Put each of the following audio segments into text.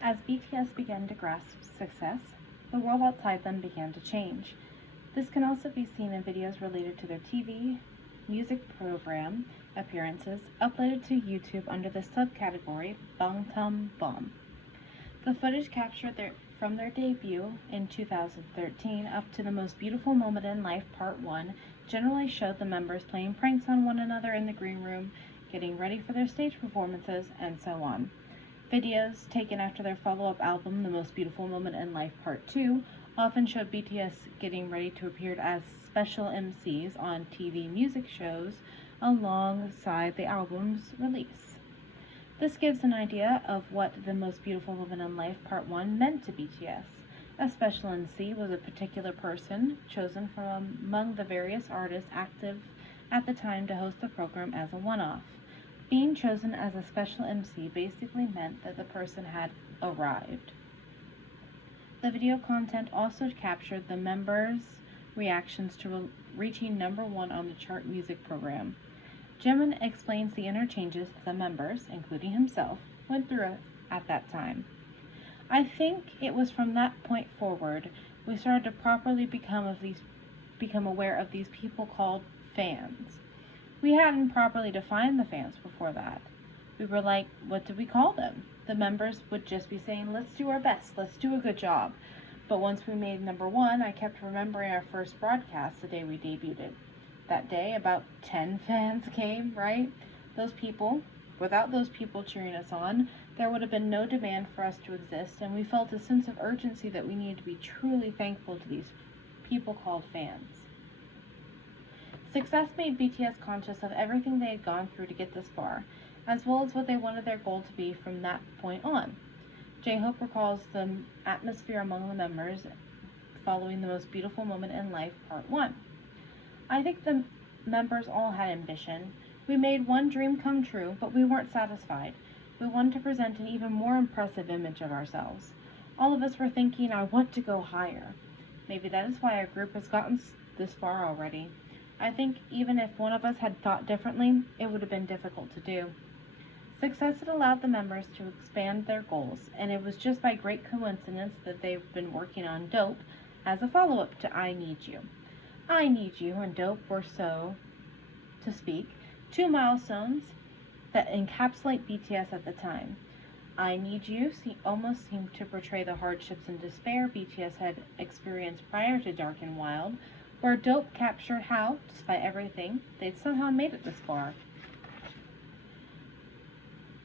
As BTS began to grasp success, the world outside them began to change. This can also be seen in videos related to their TV, music program appearances uploaded to YouTube under the subcategory Bangtan Bomb. The footage captured from their debut in 2013 up to the Most Beautiful Moment in Life Part 1 generally showed the members playing pranks on one another in the green room, getting ready for their stage performances, and so on. Videos taken after their follow-up album, The Most Beautiful Moment in Life Part 2, often showed BTS getting ready to appear as special MCs on TV music shows alongside the album's release. This gives an idea of what The Most Beautiful Moment in Life Part 1 meant to BTS. A special MC was a particular person chosen from among the various artists active at the time to host the program as a one-off. Being chosen as a special MC basically meant that the person had arrived. The video content also captured the members' reactions to reaching #1 on the chart music program. Jimin explains the inner changes that the members, including himself, went through at that time. I think it was from that point forward we started to properly become aware of these people called fans. We hadn't properly defined the fans before that. We were like, what do we call them? The members would just be saying, let's do our best, let's do a good job. But once we made #1, I kept remembering our first broadcast the day we debuted. That day, about 10 fans came, right? Without those people cheering us on, there would have been no demand for us to exist, and we felt a sense of urgency that we needed to be truly thankful to these people called fans. Success made BTS conscious of everything they had gone through to get this far, as well as what they wanted their goal to be from that point on. J-Hope recalls the atmosphere among the members following The Most Beautiful Moment in Life Part 1. I think the members all had ambition. We made one dream come true, but we weren't satisfied. We wanted to present an even more impressive image of ourselves. All of us were thinking, I want to go higher. Maybe that is why our group has gotten this far already. I think even if one of us had thought differently, it would have been difficult to do. Success had allowed the members to expand their goals, and it was just by great coincidence that they've been working on Dope as a follow-up to I Need You. I Need You and Dope were, so to speak, two milestones that encapsulate BTS at the time. I Need You almost seemed to portray the hardships and despair BTS had experienced prior to Dark and Wild, where Dope captured how, despite everything, they'd somehow made it this far.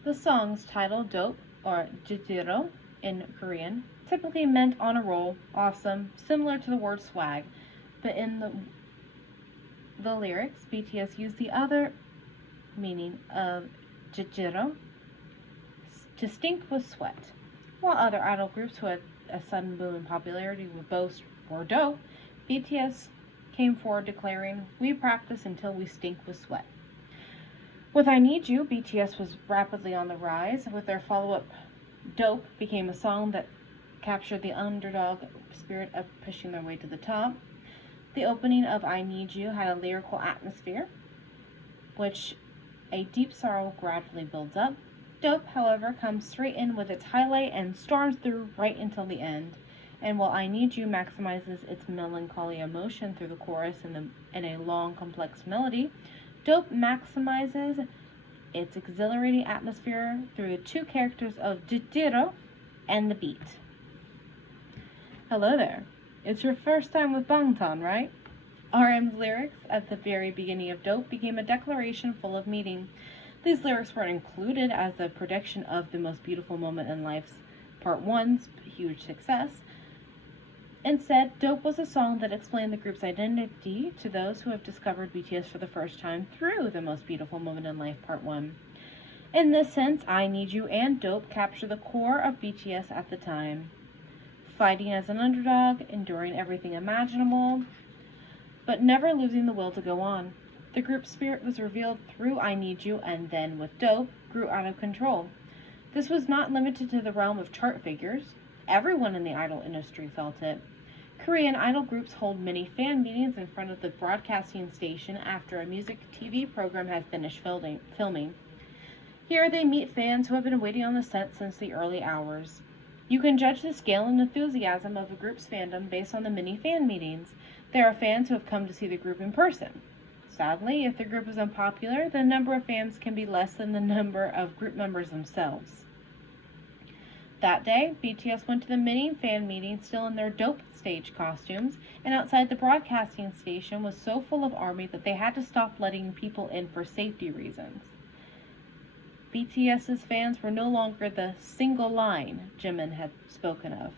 The song's title, Dope, or Jitiro in Korean, typically meant on a roll, awesome, similar to the word swag, but in the lyrics, BTS used the other meaning of Jitiro to stink with sweat. While other idol groups who had a sudden boom in popularity would boast, we're dope, BTS came forward declaring, we practice until we stink with sweat. With I Need You, BTS was rapidly on the rise. With their follow-up, Dope became a song that captured the underdog spirit of pushing their way to the top. The opening of I Need You had a lyrical atmosphere, which a deep sorrow gradually builds up. Dope, however, comes straight in with its highlight and storms through right until the end. And while I Need You maximizes its melancholy emotion through the chorus and a long, complex melody, Dope maximizes its exhilarating atmosphere through the two characters of Jitiro and the beat. Hello there. It's your first time with Bangtan, right? RM's lyrics at the very beginning of Dope became a declaration full of meaning. These lyrics weren't included as a prediction of The Most Beautiful Moment in Life's Part 1's huge success. Instead, Dope was a song that explained the group's identity to those who have discovered BTS for the first time through The Most Beautiful Moment in Life Part 1. In this sense, I Need You and Dope capture the core of BTS at the time. Fighting as an underdog, enduring everything imaginable, but never losing the will to go on. The group's spirit was revealed through I Need You and then, with Dope, grew out of control. This was not limited to the realm of chart figures. Everyone in the idol industry felt it. Korean idol groups hold many fan meetings in front of the broadcasting station after a music TV program has finished filming. Here they meet fans who have been waiting on the set since the early hours. You can judge the scale and enthusiasm of a group's fandom based on the many fan meetings. There are fans who have come to see the group in person. Sadly, if the group is unpopular, the number of fans can be less than the number of group members themselves. That day, BTS went to the mini fan meeting still in their dope stage costumes, and outside the broadcasting station was so full of ARMY that they had to stop letting people in for safety reasons. BTS's fans were no longer the single line Jimin had spoken of.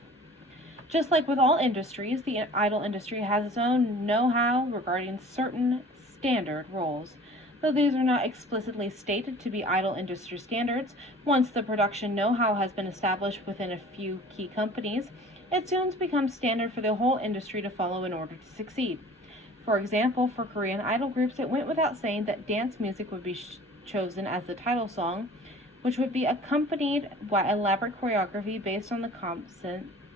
Just like with all industries, the idol industry has its own know-how regarding certain standard roles. Though these are not explicitly stated to be idol industry standards, once the production know-how has been established within a few key companies, it soon becomes standard for the whole industry to follow in order to succeed. For example, for Korean idol groups, it went without saying that dance music would be chosen as the title song, which would be accompanied by elaborate choreography based on the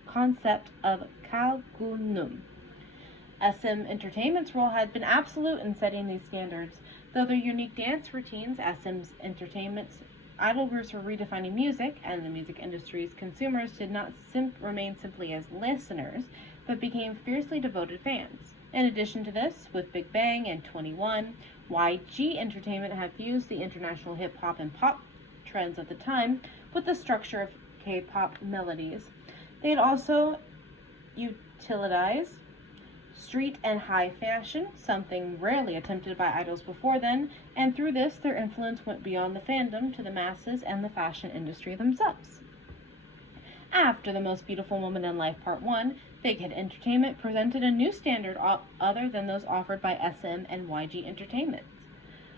concept of Kalgunum. SM Entertainment's role had been absolute in setting these standards. Though their unique dance routines, SM Entertainment's idol groups were redefining music, and the music industry's consumers did not remain simply as listeners, but became fiercely devoted fans. In addition to this, with Big Bang and 21, YG Entertainment have fused the international hip-hop and pop trends of the time with the structure of K-pop melodies. They had also utilized street and high fashion, something rarely attempted by idols before then, and through this their influence went beyond the fandom to the masses and the fashion industry themselves. After The Most Beautiful Woman in Life Part 1, Big Hit Entertainment presented a new standard other than those offered by SM and YG Entertainment.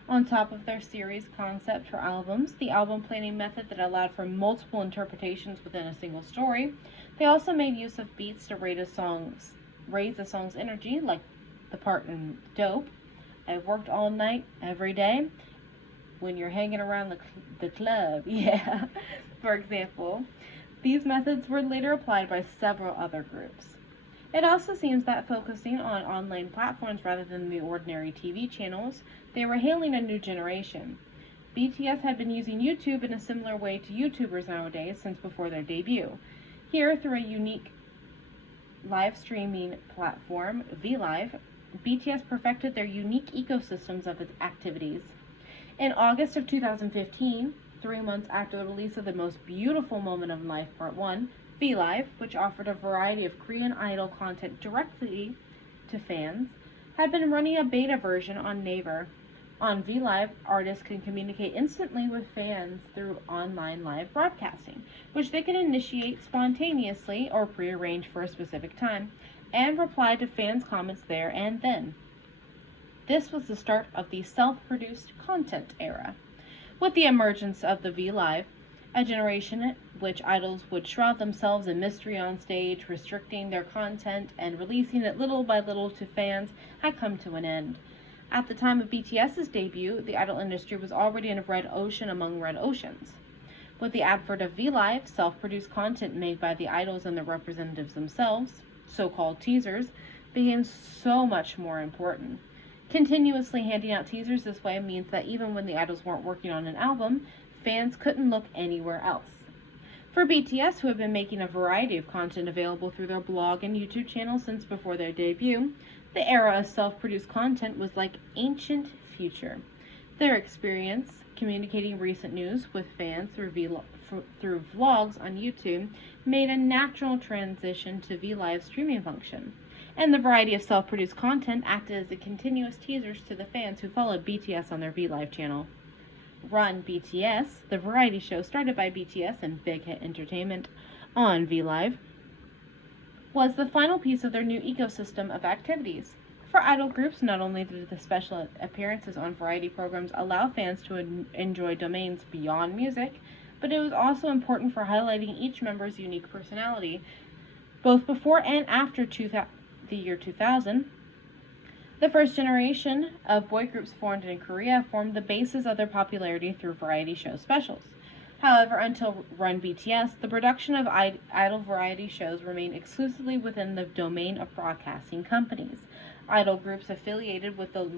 On top of their series concept for albums, the album planning method that allowed for multiple interpretations within a single story, they also made use of beats to raise a song's energy, like the part in Dope, I've worked all night, every day, when you're hanging around the club, yeah. For example, these methods were later applied by several other groups. It also seems that focusing on online platforms rather than the ordinary TV channels, they were hailing a new generation. BTS had been using YouTube in a similar way to YouTubers nowadays since before their debut. Here, through a unique live streaming platform, VLive, BTS perfected their unique ecosystems of its activities. In August of 2015, 3 months after the release of The Most Beautiful Moment of Life Part 1, VLive, which offered a variety of Korean idol content directly to fans, had been running a beta version on Naver. On VLive, artists can communicate instantly with fans through online live broadcasting, which they can initiate spontaneously or prearrange for a specific time, and reply to fans' comments there and then. This was the start of the self-produced content era. With the emergence of the VLive, a generation in which idols would shroud themselves in mystery on stage, restricting their content and releasing it little by little to fans, had come to an end. At the time of BTS's debut, the idol industry was already in a red ocean among red oceans. With the advent of VLive, self-produced content made by the idols and their representatives themselves, so-called teasers, became so much more important. Continuously handing out teasers this way means that even when the idols weren't working on an album, fans couldn't look anywhere else. For BTS, who have been making a variety of content available through their blog and YouTube channel since before their debut, the era of self-produced content was like ancient future. Their experience communicating recent news with fans through vlogs on YouTube made a natural transition to VLive's streaming function, and the variety of self-produced content acted as a continuous teasers to the fans who followed BTS on their VLive channel. Run BTS, the variety show started by BTS and Big Hit Entertainment on VLive, was the final piece of their new ecosystem of activities. For idol groups, not only did the special appearances on variety programs allow fans to enjoy domains beyond music, but it was also important for highlighting each member's unique personality. Both before and after the year 2000, the first generation of boy groups formed in Korea formed the basis of their popularity through variety show specials. However, until Run BTS, the production of idol variety shows remained exclusively within the domain of broadcasting companies. Idol groups affiliated with the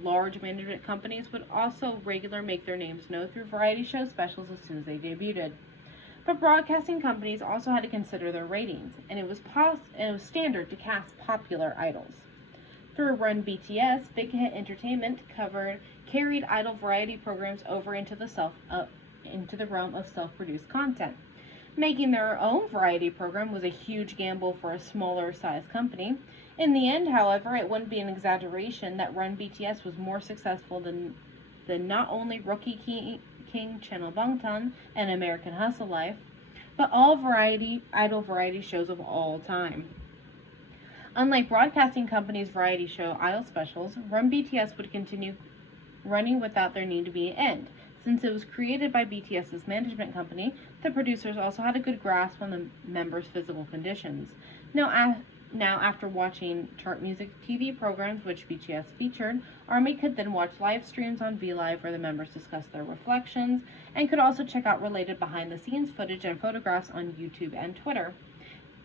large management companies would also regularly make their names known through variety show specials as soon as they debuted. But broadcasting companies also had to consider their ratings, and it was standard to cast popular idols. Through Run BTS, Big Hit Entertainment carried idol variety programs over into the realm of self-produced content. Making their own variety program was a huge gamble for a smaller sized company. In the end, however, it wouldn't be an exaggeration that Run BTS was more successful than not only Rookie King Channel Bangtan and American Hustle Life, but all idol variety shows of all time. Unlike broadcasting companies' variety show idol specials, Run BTS would continue running without there need to be an end. Since it was created by BTS's management company, the producers also had a good grasp on the members' physical conditions. Now, after watching chart music TV programs which BTS featured, ARMY could then watch live streams on VLive where the members discussed their reflections, and could also check out related behind-the-scenes footage and photographs on YouTube and Twitter.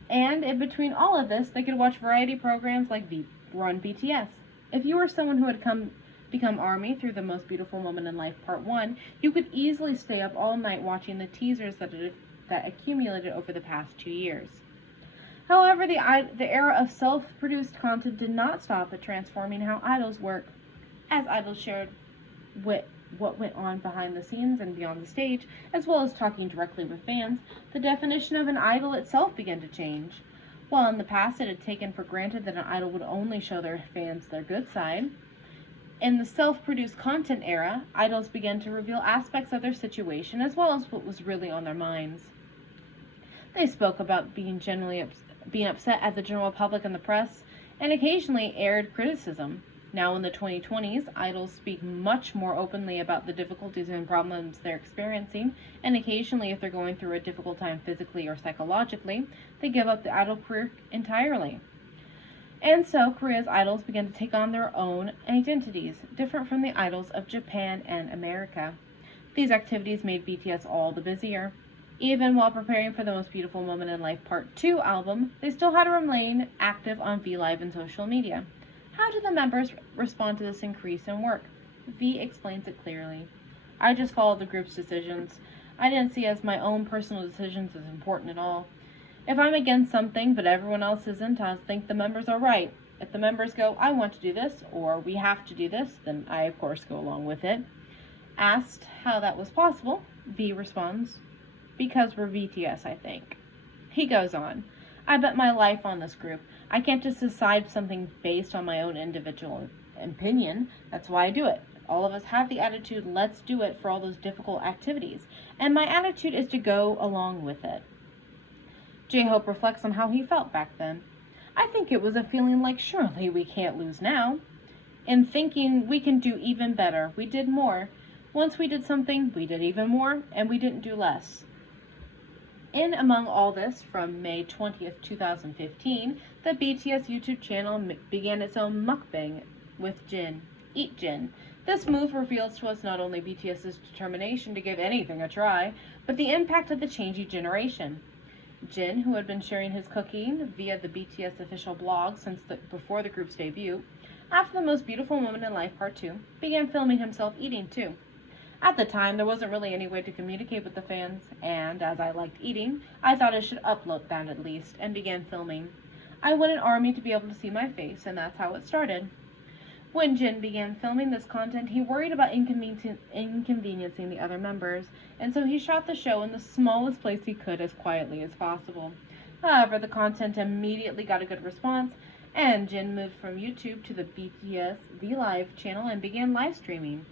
And in between all of this, they could watch variety programs like Run BTS. If you were someone who had become ARMY through The Most Beautiful Moment in Life Part 1, you could easily stay up all night watching the teasers that accumulated over the past 2 years. However, the era of self-produced content did not stop at transforming how idols work. As idols shared what went on behind the scenes and beyond the stage, as well as talking directly with fans, the definition of an idol itself began to change. While in the past it had taken for granted that an idol would only show their fans their good side, in the self-produced content era, idols began to reveal aspects of their situation as well as what was really on their minds. They spoke about being upset at the general public and the press, and occasionally aired criticism. Now in the 2020s, idols speak much more openly about the difficulties and problems they're experiencing, and occasionally if they're going through a difficult time physically or psychologically, they give up the idol career entirely. And so Korea's idols began to take on their own identities, different from the idols of Japan and America. These activities made BTS all the busier. Even while preparing for The Most Beautiful Moment in Life Part 2 album, they still had to remain active on VLive and social media. How did the members respond to this increase in work? V explains it clearly. I just followed the group's decisions. I didn't see as my own personal decisions as important at all. If I'm against something but everyone else isn't, I'll think the members are right. If the members go, I want to do this, or we have to do this, then I of course go along with it. Asked how that was possible, V responds, because we're BTS, I think. He goes on, I bet my life on this group. I can't just decide something based on my own individual opinion. That's why I do it. All of us have the attitude, let's do it for all those difficult activities. And my attitude is to go along with it. J-Hope reflects on how he felt back then. I think it was a feeling like surely we can't lose now. In thinking we can do even better, we did more. Once we did something, we did even more, and we didn't do less. In among all this, from May 20th, 2015, the BTS YouTube channel began its own mukbang with Jin, Eat Jin. This move reveals to us not only BTS's determination to give anything a try, but the impact of the changing generation. Jin, who had been sharing his cooking via the BTS official blog since before the group's debut, after The Most Beautiful Moment in Life Part 2, began filming himself eating too. At the time, there wasn't really any way to communicate with the fans, and as I liked eating, I thought I should upload that at least, and began filming. I wanted ARMY to be able to see my face, and that's how it started. When Jin began filming this content, he worried about inconveniencing the other members, and so he shot the show in the smallest place he could as quietly as possible. However, the content immediately got a good response, and Jin moved from YouTube to the BTS VLive channel and began live streaming.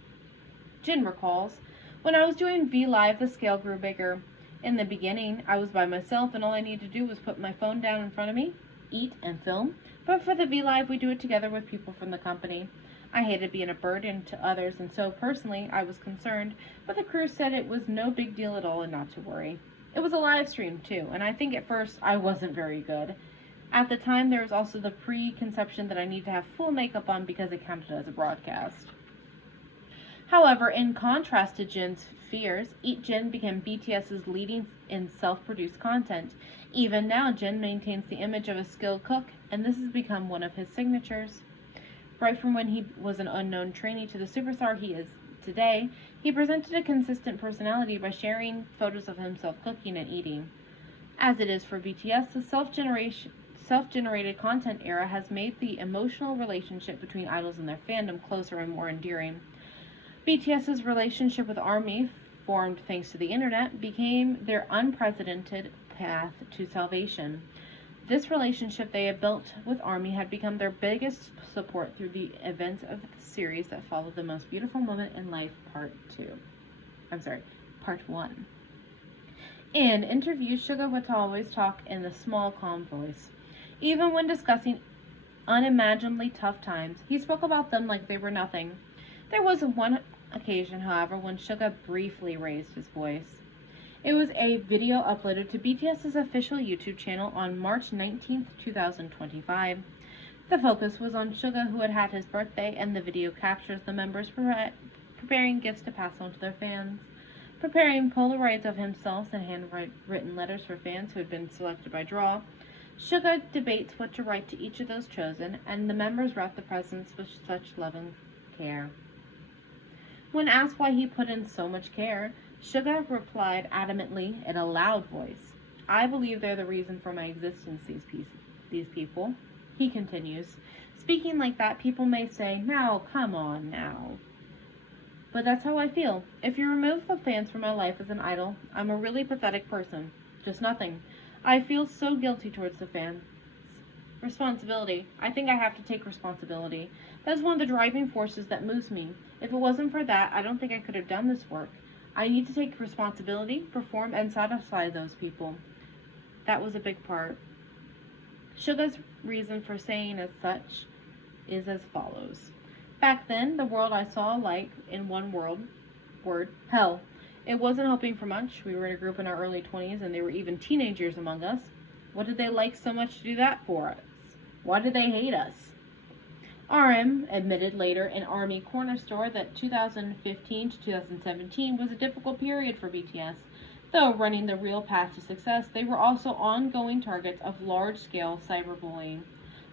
Jin recalls, when I was doing VLive, the scale grew bigger. In the beginning, I was by myself, and all I needed to do was put my phone down in front of me, eat, and film. But for the VLive, we do it together with people from the company. I hated being a burden to others, and so personally, I was concerned, but the crew said it was no big deal at all and not to worry. It was a live stream too, and I think at first I wasn't very good. At the time, there was also the preconception that I need to have full makeup on because it counted as a broadcast. However, in contrast to Jin's fears, Eat Jin became BTS's leading in self-produced content. Even now, Jin maintains the image of a skilled cook, and this has become one of his signatures. Right from when he was an unknown trainee to the superstar he is today, he presented a consistent personality by sharing photos of himself cooking and eating. As it is for BTS, the self-generated content era has made the emotional relationship between idols and their fandom closer and more endearing. BTS's relationship with ARMY, formed thanks to the internet, became their unprecedented path to salvation. This relationship they had built with ARMY had become their biggest support through the events of the series that followed The Most Beautiful Moment in Life Part 1. In interviews, Suga would always talk in a small, calm voice. Even when discussing unimaginably tough times, he spoke about them like they were nothing. There was one occasion, however, when Suga briefly raised his voice. It was a video uploaded to BTS's official YouTube channel on March 19, 2025. The focus was on Suga, who had had his birthday, and the video captures the members preparing gifts to pass on to their fans, preparing Polaroids of himself and handwritten letters for fans who had been selected by draw. Suga debates what to write to each of those chosen, and the members wrap the presents with such love and care. When asked why he put in so much care, Suga replied adamantly in a loud voice, "I believe they're the reason for my existence, these people." He continues, "Speaking like that, people may say, 'Now, come on, now.' But that's how I feel. If you remove the fans from my life as an idol, I'm a really pathetic person. Just nothing. I feel so guilty towards the fans. Responsibility. I think I have to take responsibility. That's one of the driving forces that moves me. If it wasn't for that, I don't think I could have done this work. I need to take responsibility, perform, and satisfy those people." That was a big part. Suga's reason for saying as such is as follows. "Back then, the world I saw like, in one word, hell. It wasn't hoping for much. We were in a group in our early 20s, and they were even teenagers among us. What did they like so much to do that for us? Why did they hate us?" RM admitted later in ARMY Corner Store that 2015 to 2017 was a difficult period for BTS. Though running the real path to success, they were also ongoing targets of large-scale cyberbullying.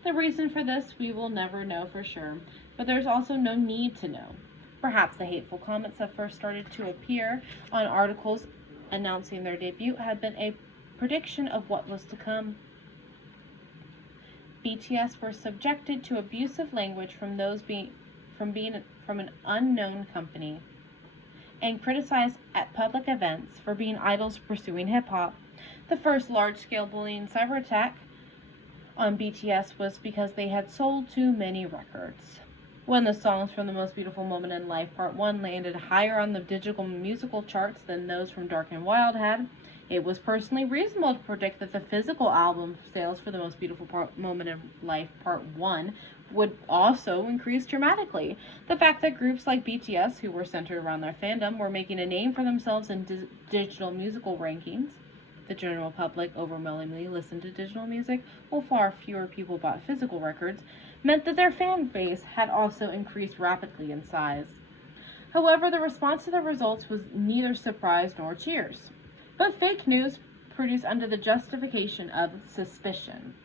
The reason for this we will never know for sure, but there's also no need to know. Perhaps the hateful comments that first started to appear on articles announcing their debut had been a prediction of what was to come. BTS were subjected to abusive language from an unknown company, and criticized at public events for being idols pursuing hip-hop. The first large-scale bullying cyber attack on BTS was because they had sold too many records. When the songs from The Most Beautiful Moment in Life Part 1 landed higher on the digital musical charts than those from Dark and Wild had, it was personally reasonable to predict that the physical album sales for The Most Beautiful Moment in Life Part 1 would also increase dramatically. The fact that groups like BTS, who were centered around their fandom, were making a name for themselves in digital musical rankings. The general public overwhelmingly listened to digital music, while far fewer people bought physical records, meant that their fan base had also increased rapidly in size. However, the response to the results was neither surprise nor cheers, but fake news produced under the justification of suspicion.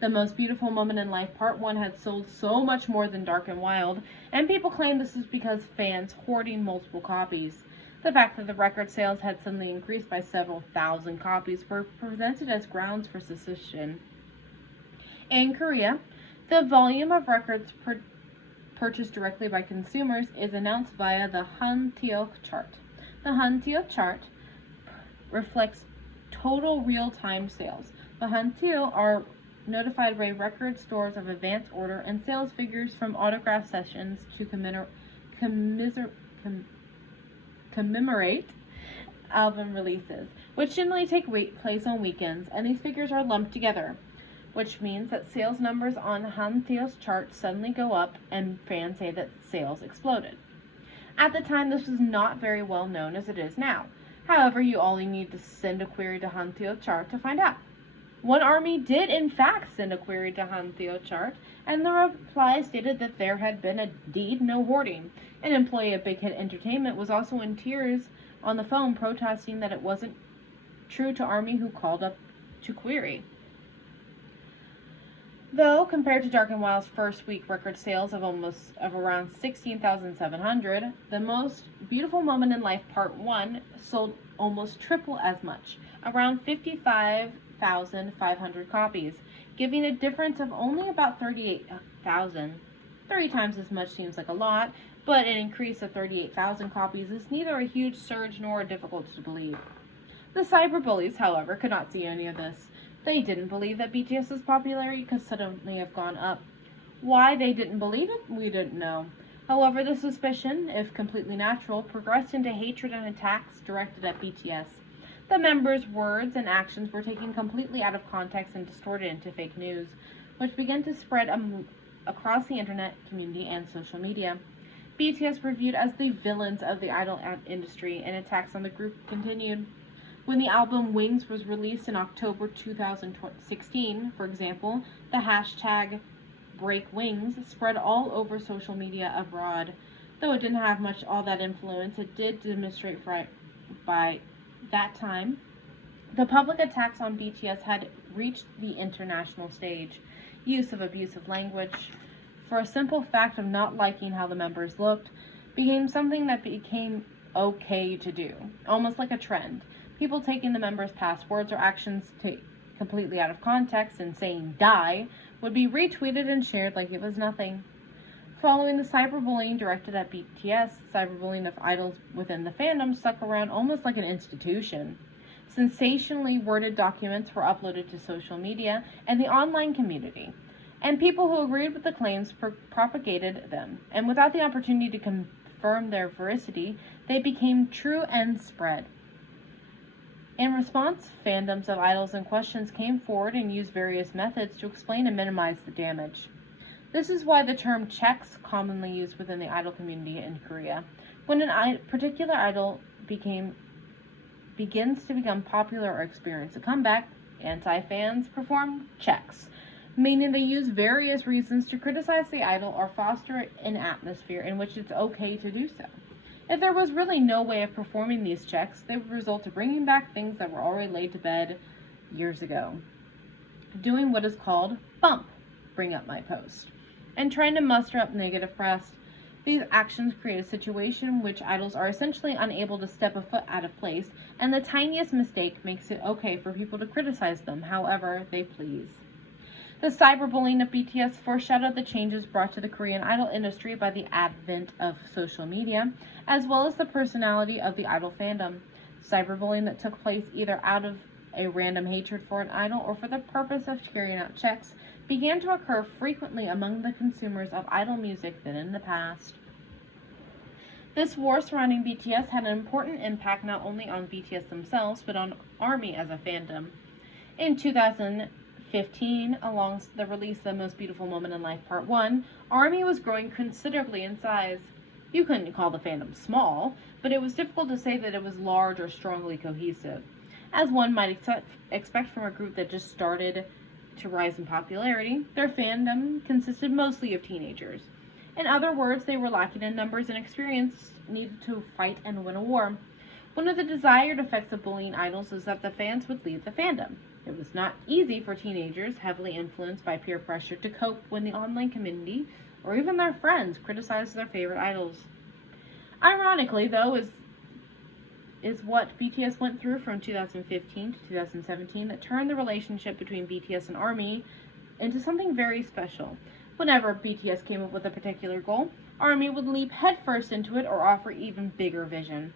The Most Beautiful Moment in Life Part 1 had sold so much more than Dark and Wild, and people claimed this was because fans hoarding multiple copies. The fact that the record sales had suddenly increased by several thousand copies were presented as grounds for suspicion. In Korea, the volume of records purchased directly by consumers is announced via the Hanteo chart. The Hanteo chart reflects total real-time sales. The Hanteo are notified by record stores of advance order and sales figures from autograph sessions to commemorate album releases, which generally take place on weekends, and these figures are lumped together, which means that sales numbers on Hanteo's chart suddenly go up and fans say that sales exploded. At the time, this was not very well known as it is now. However, you only need to send a query to Hanteo chart to find out. One ARMY did in fact send a query to Hanteo chart, and the reply stated that there had been indeed no hoarding. An employee of Big Hit Entertainment was also in tears on the phone protesting that it wasn't true to ARMY who called up to query. Though, compared to Dark and Wild's first week record sales of around 16,700, The Most Beautiful Moment in Life Part 1 sold almost triple as much, around 55,500 copies, giving a difference of only about 38,000. 3 times as much seems like a lot, but an increase of 38,000 copies is neither a huge surge nor difficult to believe. The cyberbullies, however, could not see any of this. They didn't believe that BTS's popularity could suddenly have gone up. Why they didn't believe it, we didn't know. However, the suspicion, if completely natural, progressed into hatred and attacks directed at BTS. The members' words and actions were taken completely out of context and distorted into fake news, which began to spread across the internet community and social media. BTS were viewed as the villains of the idol industry, and attacks on the group continued. When the album Wings was released in October 2016, for example, the hashtag #BreakWings spread all over social media abroad. Though it didn't have much all that influence, it did demonstrate by that time the public attacks on BTS had reached the international stage. Use of abusive language, for a simple fact of not liking how the members looked, became something that became okay to do, almost like a trend. People taking the members' past words or actions completely out of context and saying "die" would be retweeted and shared like it was nothing. Following the cyberbullying directed at BTS, cyberbullying of idols within the fandom stuck around almost like an institution. Sensationally worded documents were uploaded to social media and the online community, and people who agreed with the claims propagated them, and without the opportunity to confirm their veracity, they became true and spread. In response, fandoms of idols in questions came forward and used various methods to explain and minimize the damage. This is why the term "checks" commonly used within the idol community in Korea. When a particular idol begins to become popular or experience a comeback, anti-fans perform checks, meaning they use various reasons to criticize the idol or foster an atmosphere in which it's okay to do so. If there was really no way of performing these checks, they would result in bringing back things that were already laid to bed years ago. Doing what is called bump, bring up my post, and trying to muster up negative press. These actions create a situation in which idols are essentially unable to step a foot out of place, and the tiniest mistake makes it okay for people to criticize them however they please. The cyberbullying of BTS foreshadowed the changes brought to the Korean idol industry by the advent of social media, as well as the personality of the idol fandom. Cyberbullying that took place either out of a random hatred for an idol or for the purpose of carrying out checks began to occur frequently among the consumers of idol music than in the past. This war surrounding BTS had an important impact not only on BTS themselves, but on ARMY as a fandom. In 2015, along the release of The Most Beautiful Moment in Life Part 1, ARMY was growing considerably in size. You couldn't call the fandom small, but it was difficult to say that it was large or strongly cohesive, as one might expect from a group that just started to rise in popularity. Their fandom consisted mostly of teenagers. In other words, they were lacking in numbers and experience needed to fight and win a war. One of the desired effects of bullying idols is that the fans would leave the fandom. It was not easy for teenagers, heavily influenced by peer pressure, to cope when the online community, or even their friends, criticized their favorite idols. Ironically, though, is what BTS went through from 2015 to 2017 that turned the relationship between BTS and ARMY into something very special. Whenever BTS came up with a particular goal, ARMY would leap headfirst into it or offer even bigger vision.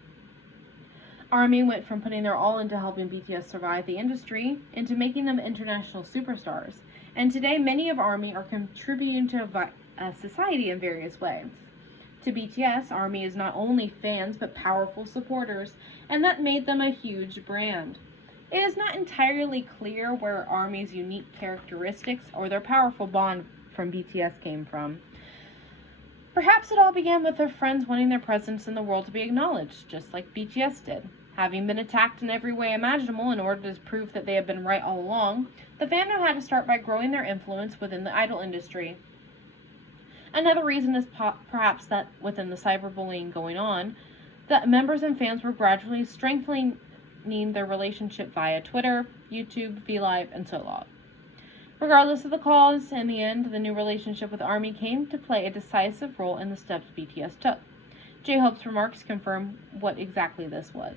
ARMY went from putting their all into helping BTS survive the industry into making them international superstars. And today, many of ARMY are contributing to society in various ways. To BTS, ARMY is not only fans but powerful supporters, and that made them a huge brand. It is not entirely clear where ARMY's unique characteristics or their powerful bond from BTS came from. Perhaps it all began with their friends wanting their presence in the world to be acknowledged, just like BTS did. Having been attacked in every way imaginable in order to prove that they had been right all along, the fandom had to start by growing their influence within the idol industry. Another reason is perhaps that within the cyberbullying going on, that members and fans were gradually strengthening their relationship via Twitter, YouTube, VLive, and so on. Regardless of the cause, in the end, the new relationship with ARMY came to play a decisive role in the steps BTS took. J-Hope's remarks confirm what exactly this was.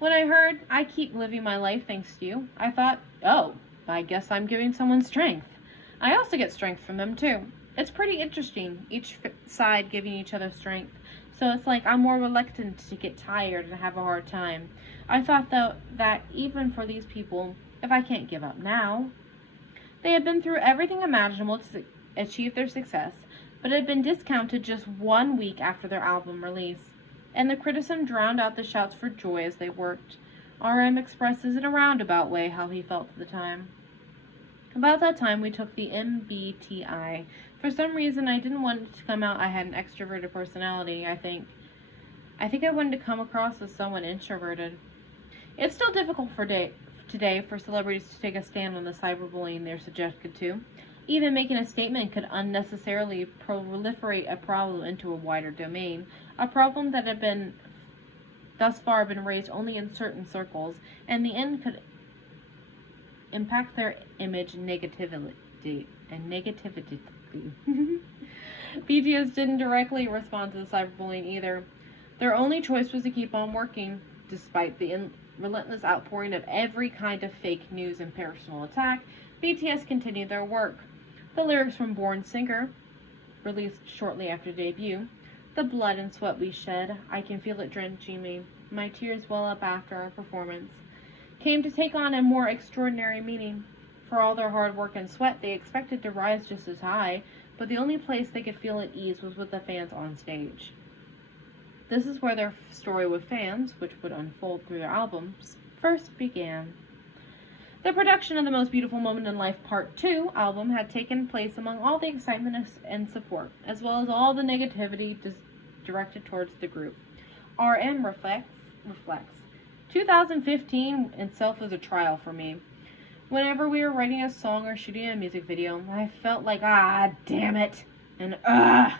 When I heard, "I keep living my life thanks to you," I thought, oh, I guess I'm giving someone strength. I also get strength from them too. It's pretty interesting, each side giving each other strength. So it's like I'm more reluctant to get tired and have a hard time. I thought, though, that even for these people, if I can't give up now. They had been through everything imaginable to achieve their success, but it had been discounted just 1 week after their album release. And the criticism drowned out the shouts for joy as they worked. RM expresses in a roundabout way how he felt at the time. About that time, we took the MBTI. For some reason, I didn't want it to come out I had an extroverted personality, I think I wanted to come across as someone introverted. It's still difficult today for celebrities to take a stand on the cyberbullying they're subjected to. Even making a statement could unnecessarily proliferate a problem into a wider domain, a problem that had been thus far been raised only in certain circles, and the end could impact their image negatively. BTS didn't directly respond to the cyberbullying either. Their only choice was to keep on working, despite the relentless outpouring of every kind of fake news and personal attack. BTS continued their work. The lyrics from Born Singer, released shortly after debut, "The blood and sweat we shed, I can feel it drenching me, my tears well up after our performance," came to take on a more extraordinary meaning. For all their hard work and sweat, they expected to rise just as high, but the only place they could feel at ease was with the fans on stage. This is where their story with fans, which would unfold through their albums, first began. The production of The Most Beautiful Moment in Life Part 2 album had taken place among all the excitement and support, as well as all the negativity directed towards the group. RM reflects. 2015 itself was a trial for me. Whenever we were writing a song or shooting a music video, I felt like, damn it, and ugh.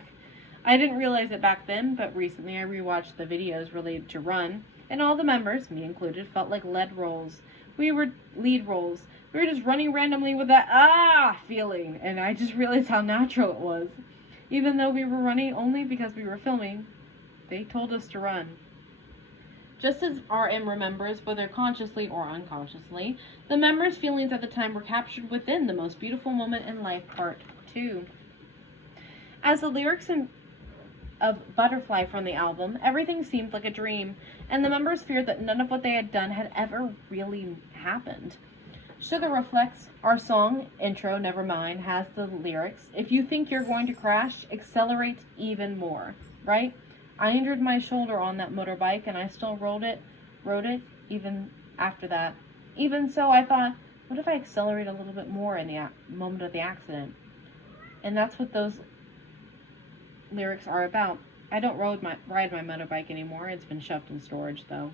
I didn't realize it back then, but recently I rewatched the videos related to Run, and all the members, me included, felt like lead roles. We were lead roles. We were just running randomly with that feeling, and I just realized how natural it was. Even though we were running only because we were filming, they told us to run. Just as RM remembers, whether consciously or unconsciously, the members' feelings at the time were captured within The Most Beautiful Moment in Life Part 2. As the lyrics of Butterfly from the album, everything seemed like a dream, and the members feared that none of what they had done had ever really happened. Sugar reflects. Our song, intro, Nevermind, has the lyrics, "If you think you're going to crash, accelerate even more," right? I injured my shoulder on that motorbike, and I still rode it even after that. Even so, I thought, what if I accelerate a little bit more in the moment of the accident? And that's what those lyrics are about. I don't ride my motorbike anymore. It's been shoved in storage, though.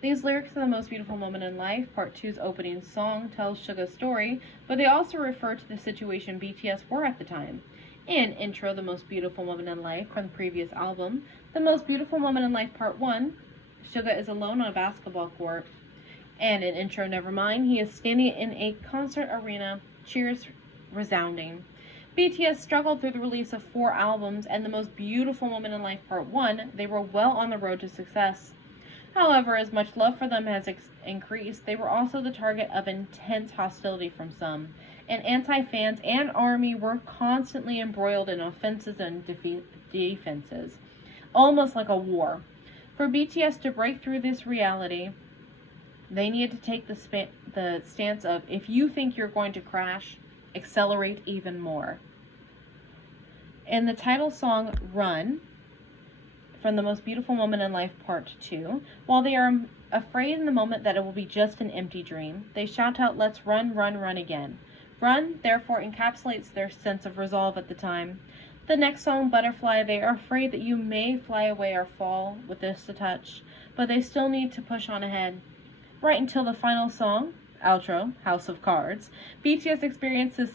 These lyrics of The Most Beautiful Moment in Life, Part 2's opening song, tells Suga's story, but they also refer to the situation BTS were at the time. In intro, The Most Beautiful Moment in Life, from the previous album, The Most Beautiful Moment in Life Part 1, Suga is alone on a basketball court. And in intro, Nevermind, he is standing in a concert arena, cheers resounding. BTS struggled through the release of 4 albums, and The Most Beautiful Moment in Life Part 1, they were well on the road to success. However, as much love for them has increased, they were also the target of intense hostility from some, and anti-fans and ARMY were constantly embroiled in offenses and defenses, almost like a war. For BTS to break through this reality, they needed to take the stance of, if you think you're going to crash, accelerate even more. In the title song, Run, from The Most Beautiful Moment in Life Part 2, while they are afraid in the moment that it will be just an empty dream, they shout out, "Let's run, run, run again." Run, therefore, encapsulates their sense of resolve at the time. The next song, Butterfly, they are afraid that you may fly away or fall with this to touch, but they still need to push on ahead. Right until the final song, outro, House of Cards, BTS experiences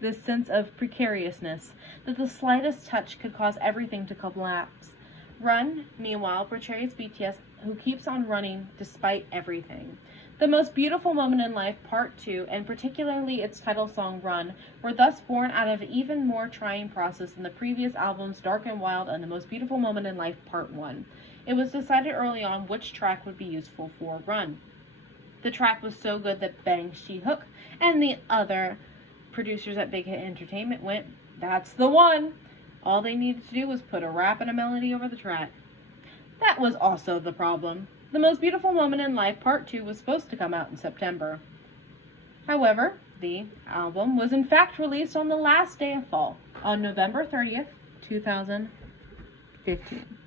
this sense of precariousness, that the slightest touch could cause everything to collapse. Run, meanwhile, portrays BTS who keeps on running despite everything. The Most Beautiful Moment in Life Part 2, and particularly its title song Run, were thus born out of an even more trying process than the previous albums Dark and Wild and The Most Beautiful Moment in Life Part 1. It was decided early on which track would be useful for Run. The track was so good that Bang Shi-hook and the other producers at Big Hit Entertainment went, "That's the one!" All they needed to do was put a rap and a melody over the track. That was also the problem. The Most Beautiful Moment in Life Part 2 was supposed to come out in September. However, the album was in fact released on the last day of fall, on November 30th, 2015.